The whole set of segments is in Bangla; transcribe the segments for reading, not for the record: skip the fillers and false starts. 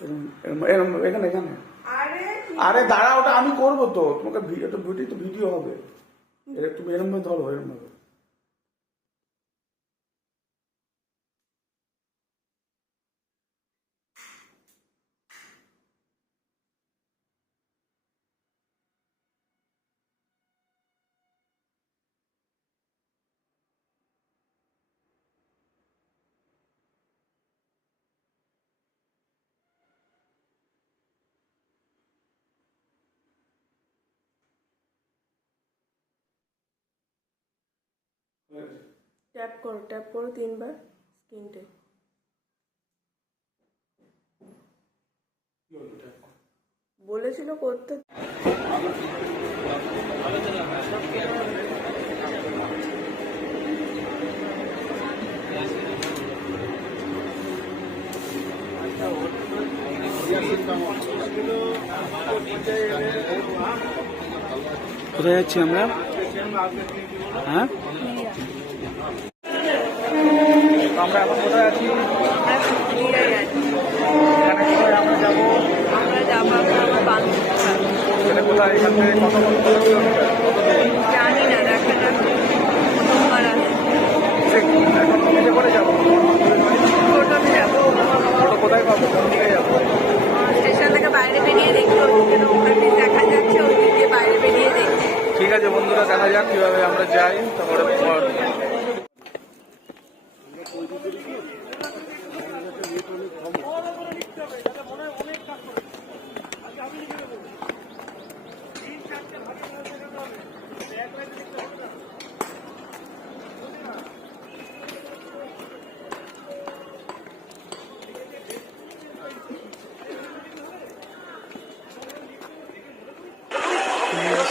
এখানে এখানে আরে দাঁড়া, ওটা আমি করবো তো, তোমাকে ভিডিও হবে, তুমি এরম ভাবে ধরো, এরম ভাবে। ট্যাপ করো 3 বার স্ক্রিনটে। বলেছিল করতে। কোথায় যাচ্ছি আমরা? হ্যাঁ, আমরা এখন কোথায় আছি? আমরা যাবো কোথায়? এখান থেকে জানি না, দেখা যাক, প্রথমবার এখন করে যাবো, টোটোতে যাবো। কোথায় পাবো? কোন দিকে যাবো? স্টেশন থেকে বাইরে বেরিয়ে দেখতে ওদিকে নৌকার পিস দেখা যাচ্ছে, ওদিকে বাইরে বেরিয়ে দেখতে। ঠিক আছে বন্ধুরা, দেখা যাক কিভাবে আমরা যাই। তারপরে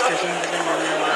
স্টেশন থেকে নেমে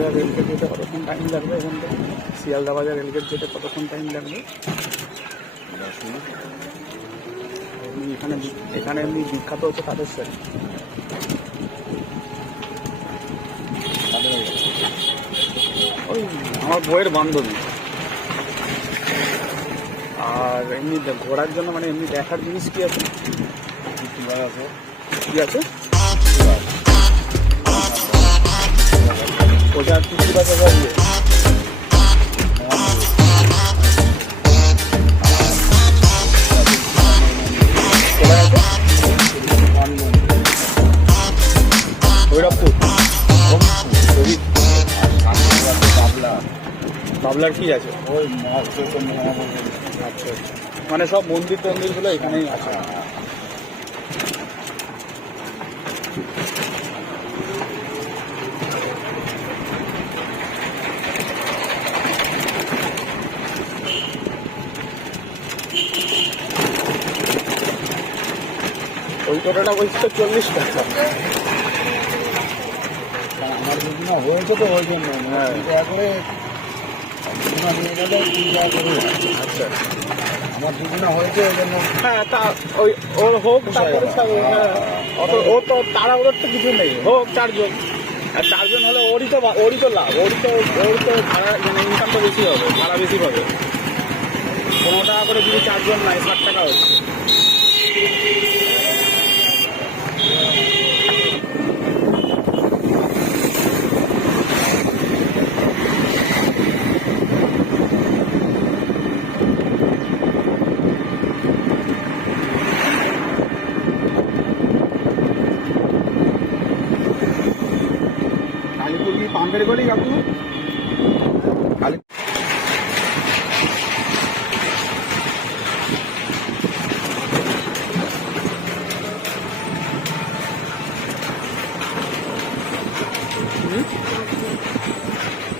শিয়ালদা রেলগেট যেতে কতক্ষণ টাইম লাগবে? এখান থেকে শিয়ালদা বাজার রেলগেট যেতে কতক্ষণ টাইম লাগবে? এখানে এমনি বিখ্যাত হচ্ছে তাদের ওই আমার বইয়ের বান্ধবী। আর এমনি ঘোরার জন্য মানে এমনি দেখার জিনিস কি আছে? কি আছে? ওটার কি বাজার দিয়ে ভৈরবপুর বাবলার কি আছে? ওই মানে সব মন্দির টন্দিরগুলো এখানেই আছে। ওই টোটোটা বলছি তো 40 টাকা। আমার যদি না হয়েছে তো ওই জন্য করে নিয়ে গেলে 3 টাকা করে। আচ্ছা, আমার যদি না হয়েছে ওই জন্য। হ্যাঁ, তা ওই ওর হোক, তারপরে ও তো তাড়াহুড়োর তো কিছু নেই, হোক 4 জন। আর 4 জন হলে ওরই তো লাভ, ওর তো ভাড়া মানে ইনকাম তো বেশি হবে, ভাড়া বেশি পাবে। 15 টাকা করে যদি 4 জন নাই 60 টাকা হচ্ছে। বের করি কাকু খালি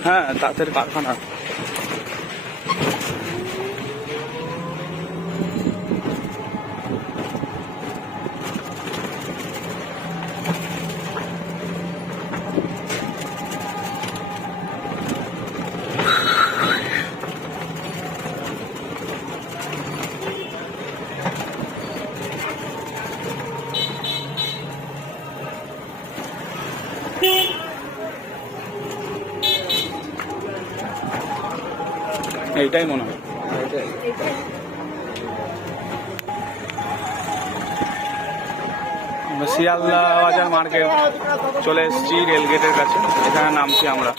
হ্যাঁ তাঁতের কারখানা। এইটাই মনে হয়। শিয়ালদা বাজার মার্কেট চলে এসেছি রেলগেটের কাছে, এখানে নামছি আমরা।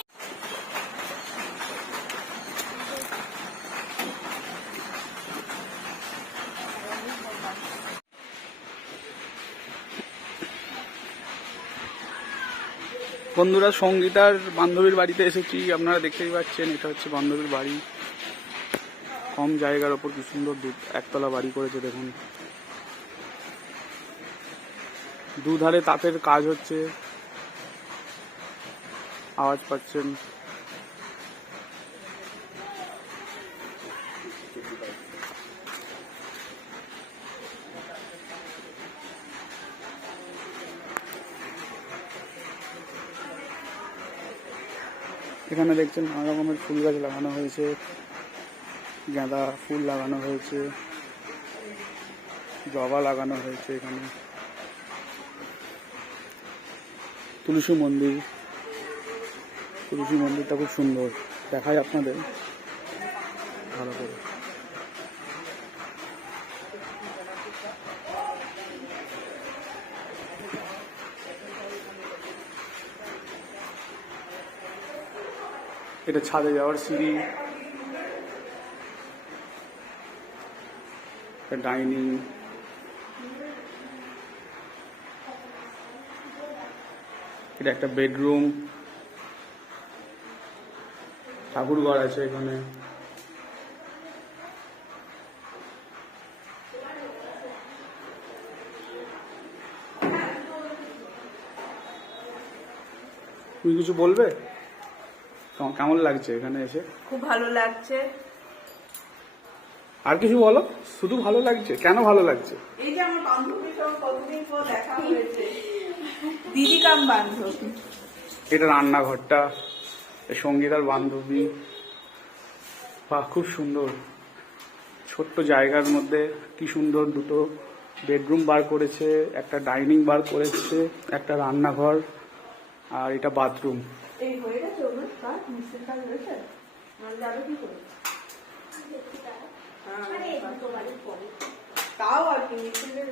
বন্ধুরা, সঙ্গীতার বান্ধবীর বাড়িতে এসেছি, আপনারা দেখতেই পাচ্ছেন এটা হচ্ছে বান্ধবীর বাড়ি। কম জায়গার ওপর কি সুন্দর একতলা বাড়ি করেছে দেখুন। দুধারে তাঁতের কাজ হচ্ছে, আওয়াজ পাচ্ছেন। এখানে দেখছেন নানা রকমের ফুল গাছ লাগানো হয়েছে, গাঁদা ফুল লাগানো হয়েছে, জবা লাগানো হয়েছে। এখানে তুলসী মন্দিরটা খুব সুন্দর দেখায় আপনাদের ভালো করে। এটা ছাদে যাওয়ার সিঁড়ি, ডাইনিং, এটা একটা বেডরুম, ঠাকুর ঘর আছে এখানে। তুমি কিছু বলবে? কেমন লাগছে এখানে এসে? খুব ভালো লাগছে। আর কিছু বলো, শুধু ভালো লাগছে? কেন ভালো লাগছে? এই যে আমার বান্ধবীর সঙ্গে কতদিন পর দেখা হয়েছে, দিদি কাম বান্ধবী। এটা রান্নাঘরটা, সঙ্গীতার বান্ধবী। বাহ, খুব সুন্দর। ছোট্ট জায়গার মধ্যে কি সুন্দর দুটো বেডরুম বার করেছে, একটা ডাইনিং বার করেছে, একটা রান্নাঘর, আর এটা বাথরুম। এই হয়ে গেছে ওনার কাজ, মিস্ত্রির কাজ হয়েছে, মানে যাবে কি করে? তাও আর কি মিস্ত্রিদের